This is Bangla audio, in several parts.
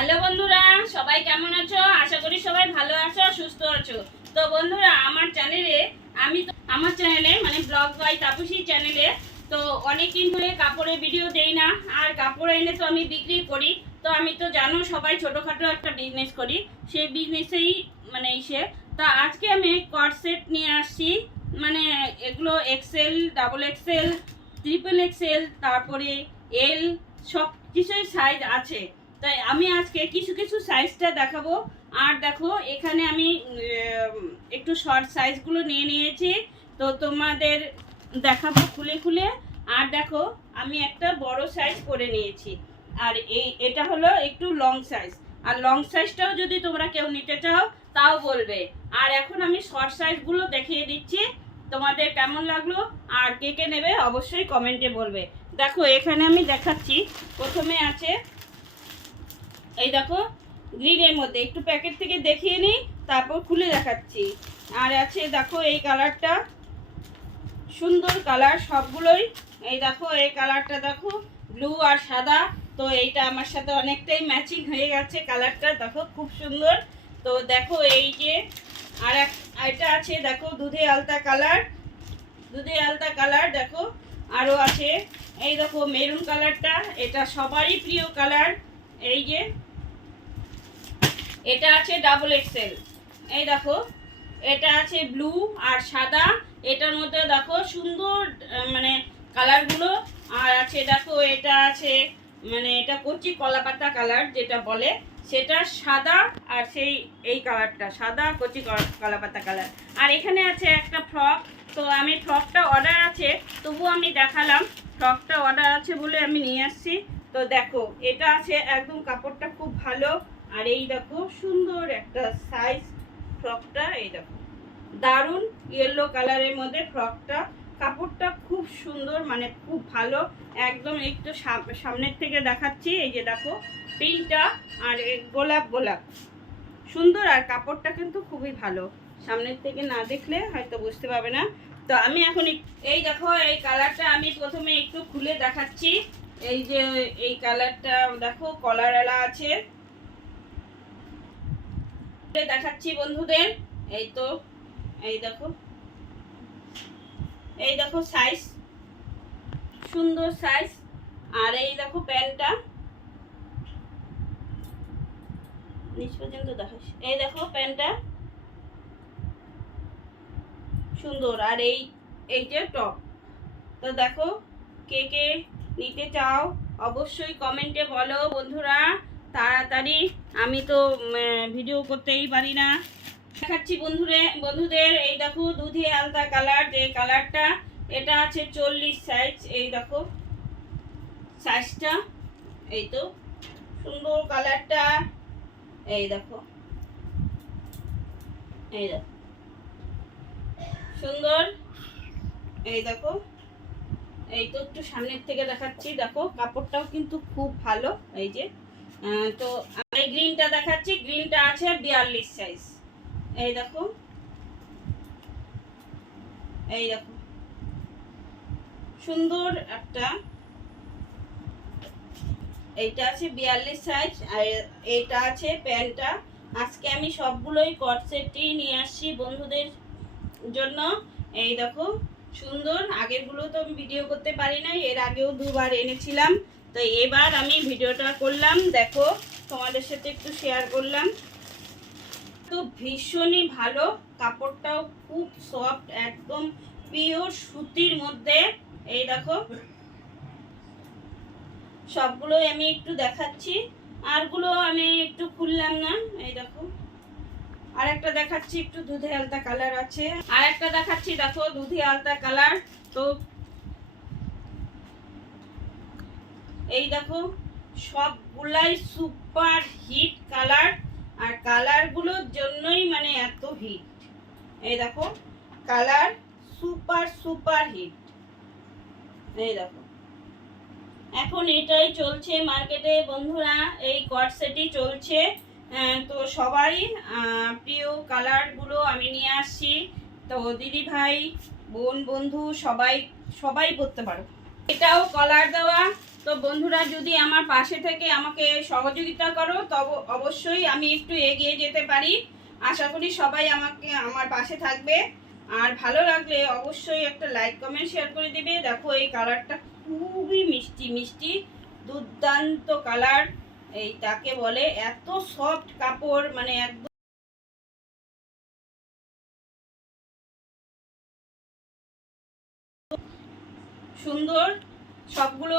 হ্যালো বন্ধুরা, সবাই কেমন আছো? আশা করি সবাই ভালো আছো, সুস্থ আছো। তো বন্ধুরা, আমার চ্যানেলে আমি তো আমার চ্যানেলে মানে ব্লগ বাই তাপসী চ্যানেলে, তো অনেক দিন ধরে কাপড়ের ভিডিও দেই না, আর কাপড় এনে তো আমি বিক্রি করি। তো আমি তো জানো, সবাই ছোটোখাটো একটা বিজনেস করি। সেই বিজনেসেই মানে ইসে। তা আজকে আমি কট সেট নিয়ে আসছি। মানে এগুলো XL double XL triple XL তারপরে এল সব কিছুই সাইজ আছে। তাই আমি আজকে কিছু কিছু সাইজটা দেখাবো। আর দেখো, এখানে আমি একটু শর্ট সাইজগুলো নিয়ে নিয়েছি। তো তোমাদের দেখাবো খুলে খুলে। আর দেখো, আমি একটা বড় সাইজ করে নিয়েছি। আর এই, এটা হলো একটু লং সাইজ আর লং সাইজটাও যদি তোমরা কেউ নিতে চাও, তাও বলবে। আর এখন আমি শর্ট সাইজগুলো দেখিয়ে দিচ্ছি। তোমাদের কেমন লাগল? আর কে কে নেবে? অবশ্যই কমেন্টে বলবে। দেখো, এখানে আমি দেখাচ্ছি। প্রথমে আছে এই দেখো গ্রিনের মধ্যে। একটু প্যাকেট থেকে দেখিয়ে নিই, তারপর খুলে দেখাচ্ছি। আর আছে দেখো এই কালারটা সুন্দর কালার সবগুলোই। এই দেখো, এই কালারটা দেখো ব্লু আর সাদা। তো এইটা আমার সাথে অনেকটাই ম্যাচিং হয়ে গেছে কালারটা দেখো, খুব সুন্দর। তো দেখো এই যে, আর এক, এটা আছে দেখো, দুধে আলতা কালার দুধে আলতা কালার দেখো। আরও আছে, এই দেখো মেরুন কালারটা এটা সবারই প্রিয় কালার এই যে এটা আছে ডাবল এক্সেল এই দেখো, এটা আছে ব্লু আর সাদা। এটার মধ্যে দেখো সুন্দর মানে কালারগুলো আর আছে দেখো, এটা আছে মানে এটা কচি কলা পাতা কালার যেটা বলে। সেটা সাদা আর সেই, এই কালারটা সাদা কচি ক- কলা পাতা কালার আর এখানে আছে একটা ফ্রক তো আমি ফ্রকটা অর্ডার আছে, তবু আমি দেখালাম। ফ্রকটা অর্ডার আছে বলে আমি নিয়ে আসছি। তো দেখো, এটা আছে, একদম কাপড়টা খুব ভালো। আর এই দেখো সুন্দর একটা সাইজ ফ্রকটা এই দেখো। দারুণ ইয়েলো কালারের মধ্যে ফ্রকটা কাপড়টা খুব সুন্দর মানে খুব ভালো। একদম একটু সাম- সামনের থেকে দেখাচ্ছি, এই যে দেখো পিনটা আর গোলাপ গোলাপ। সুন্দর আর কাপড়টা কিন্তু খুবই ভালো। সামনের থেকে না দেখলে হয়তো বুঝতে পারবে না। তো আমি এখন এই দেখো, এই কালারটা আমি প্রথমে একটু খুলে দেখাচ্ছি। এই যে এই কালারটা দেখো কলারওয়ালা আছে। দেখাচ্ছি বন্ধুদের। এই তো, এই দেখো। এই দেখো সাইজ সুন্দর সাইজ আর এই দেখো প্যান্টটা। নিচ পর্যন্ত দেখাস। এই দেখো প্যান্টটা। সুন্দর। আর এই এই যে টপ তো দেখো, কে কে নিতে চাও, অবশ্যই কমেন্টে বলো বন্ধুরা। তাড়াতাড়ি আমি তো ভিডিও করতেই পারি না। দেখাচ্ছি বন্ধুরে, বন্ধুদের, এই দেখো দুধে আলতা কালার যে কালারটা এটা আছে চল্লিশ সাইজ এই দেখো সাইজটা এই তো সুন্দর কালারটা এই দেখো এই দেখো সুন্দর, এই দেখো, এই তো একটু সামনের থেকে দেখাচ্ছি, দেখো কাপড়টাও কিন্তু খুব ভালো, এই যে তো গ্রিনটা দেখাচ্ছি গ্রিনটা আছে বিয়াল্লিশ সাইজ এই দেখো। এই দেখো। সুন্দর একটা, এইটা আছে বিয়াল্লিশ সাইজ আর এইটা আছে প্যান্টটা। আজকে আমি সবগুলোই কট সেটই নিয়ে আসছি বন্ধুদের জন্য। এই দেখো, সুন্দর। আগেরগুলো তো আমি ভিডিও করতে পারি নাই, এর আগেও দুবার এনেছিলাম। তো এবার আমি ভিডিওটা করলাম, দেখো, তোমাদের সাথে একটু শেয়ার করলাম। তো ভীষণই ভালো, কাপড়টাও খুব সফট একদম পিওর সুতির মধ্যে। এই দেখো, সবগুলোই আমি একটু দেখাচ্ছি, আরগুলো আমি একটু খুললাম না, এই দেখো। আর একটা দেখাচ্ছি, একটু দুধে আলতা কালার আছে। আর একটা দেখাচ্ছি, দেখো, দুধে আলতা কালার তো এই দেখো, সবগুলাই সুপার হিট কালার আর কালারগুলোর জন্যই মানে এত হিট এই দেখো কালার সুপার সুপার হিট এই দেখো। এখন এটাই চলছে মার্কেটে বন্ধুরা, এই কট সেটই চলছে তো সবারই প্রিয় কালারগুলো আমি নিয়ে আসছি। তো দিদি ভাই, বোন, বন্ধু, সবাই সবাই পরতে পারো। এটাও কলার দেওয়া। তো বন্ধুরা, যদি আমার পাশে থেকে আমাকে সহযোগিতা করো, তবে অবশ্যই আমি একটু এগিয়ে যেতে পারি। আশা করি সবাই আমাকে, আমার পাশে থাকবে। আর ভালো লাগলে অবশ্যই একটা লাইক, কমেন্ট, শেয়ার করে দিবে। দেখো, এই কালারটা খুবই মিষ্টি মিষ্টি, দুর্দান্ত কালার। এই তাকে বলে এত সফট কাপড় মানে একদম সুন্দর। সবগুলো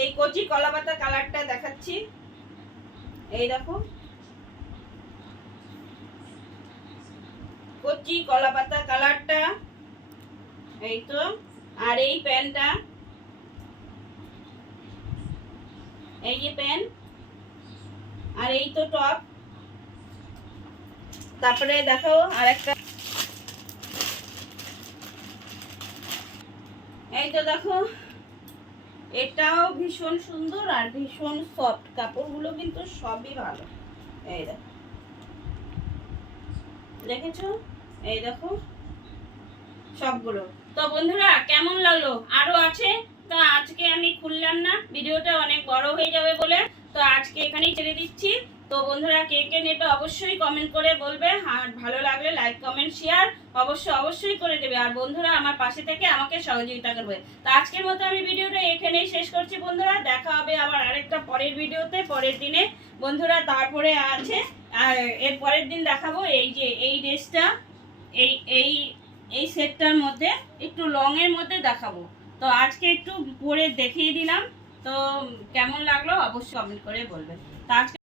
এই কচি কলা পাতা কালারটা দেখাচ্ছি। এই দেখো। কচি কলা পাতা কালারটা। এই তো। আর এই প্যান্টটা এই যে প্যান্ট আর এই তো টপ। তারপরে দেখো আর একটা এই তো দেখো, এটাও ভীষণ সুন্দর আর ভীষণ সফট কাপড়গুলো কিন্তু সবই ভালো। এই দেখো। দেখেছ? এই দেখো, সবগুলো। তো বন্ধুরা, কেমন লাগল? আরও আছে? তো আজকে আমি খুললাম না। ভিডিওটা অনেক বড় হয়ে যাবে বলে। তো আজকে এখানেই ছেড়ে দিচ্ছি। তো বন্ধুরা, কে কে নেবে অবশ্যই কমেন্ট করে বলবে। আর ভালো লাগলে লাইক কমেন্ট শেয়ার অবশ্যই অবশ্যই করে দেবে। আর বন্ধুরা, আমার পাশে থেকে আমাকে সহযোগিতা করবে। তো আজকের মতো আমি ভিডিওটা এখানেই শেষ করছি বন্ধুরা। দেখা হবে আবার আরেকটা পরের ভিডিওতে। পরের দিনে বন্ধুরা তারপরে আছে। আর এর পরের দিন দেখাবো এই যে এই ড্রেসটা। এই এই এই সেটটার মধ্যে, একটু লংয়ের মধ্যে দেখাবো। তো আজকে একটু পরে দেখিয়ে দিলাম। তো কেমন লাগল অবশ্যই কমেন্ট করে বলবেন। তো আজকে